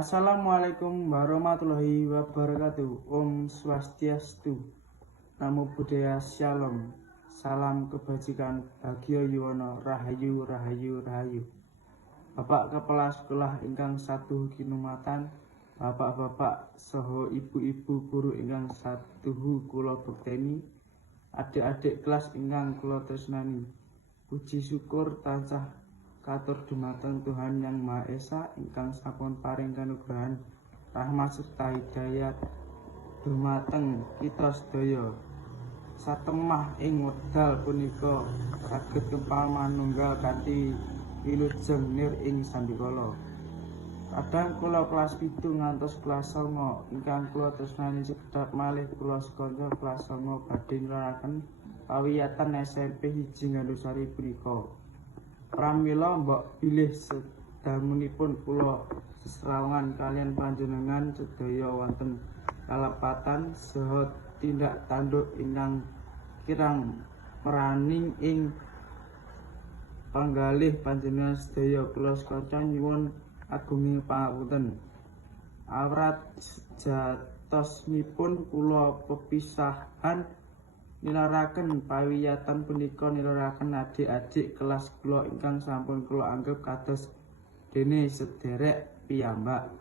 Assalamualaikum warahmatullahi wabarakatuh. Om Swastiastu. Namo Buddhaya Shalom. Salam kebajikan Bagyo Yuwono Rahayu Rahayu Rahayu. Bapak Kepala Sekolah ingkang satuh kinumatan, bapak-bapak saha ibu-ibu guru ingkang satuhu kula bekteni, adik-adik kelas ingkang kula tresnani. Puji syukur tansah katur dumateng Tuhan Yang Maha Esa ingkang sampun paring kanugrahan rahmat serta hidayat dumateng kita sedaya. Satemah ing wekdal punika saged kempal manunggal kanthi wilujeng nir ing sandikala. Kadang kula kelas 7 ngantos kelas 9 ingkang kula tresnani sekedhap malih kula sekanca kelas 9 badhe nilaraken pawiyatan SMP 1 Gandusari punika. Pramila mbok bilih sedamunipun kula sesrawungan kalian panjenengan sedaya wonten kalepatan saha tindak tanduk ingkang kirang meraning ing panggalih panjenengan sedaya kula sekanca nyuwun agunging pangapunten. Awrat sejatosipun kula pepisahan nilaraken pawiyatan punika nilaraken adik-adik kelas kula ingkang sampun kula anggep kados dene sederek piyambak.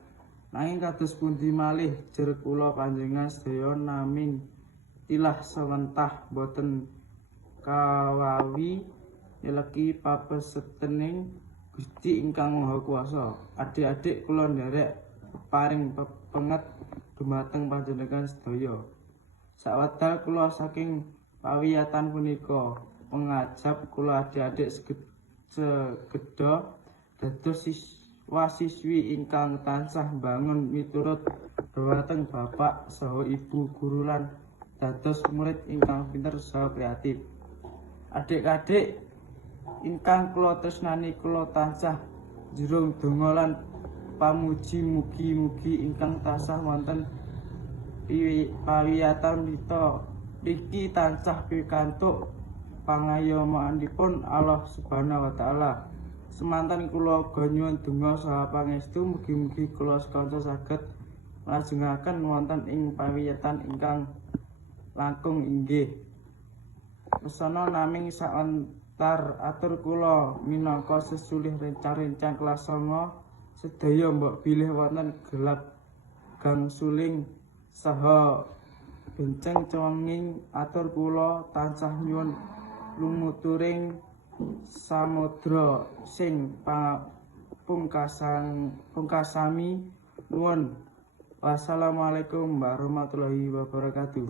Nanging kados pundi malih jer kula panjenengan sedaya naming tilah sawentah boten kawawi nyeleki papesetening Gusti ingkang Maha Kuwasa. Adik-adik kula nderek paring pepenget dumateng panjenengan sedaya. Sawedal kula saking pawiyatan punika pengajap kula adik-adik segeda dados siswa-siswi ingkang tansah bangun miturut dhumateng bapak saha ibu guru lan dados murid ingkang pinter saha kreatif. Adik-adik ingkang kula tresnani, kula tansah njurung donga lan pamuji mugi-mugi ingkang tansah wonten pawiyatan niki tansah pikantuk pangayomanipun Allah Subhanahu wa taala. Semanten kula nyuwun donga saha pangestu mugi-mugi kula sekanca saged nglajengaken wonten ing pawiyatan ingkang langkung inggih. Pesana naming saentar atur kula minangka sesulih rencang-rencang kelas 9 sedaya mbok bilih wonten gelap gang suling saha benceng cenging atur kula tansah nyuwun lumuturing samudra sing pungkasami nuwun. Wassalamualaikum warahmatullahi wabarakatuh.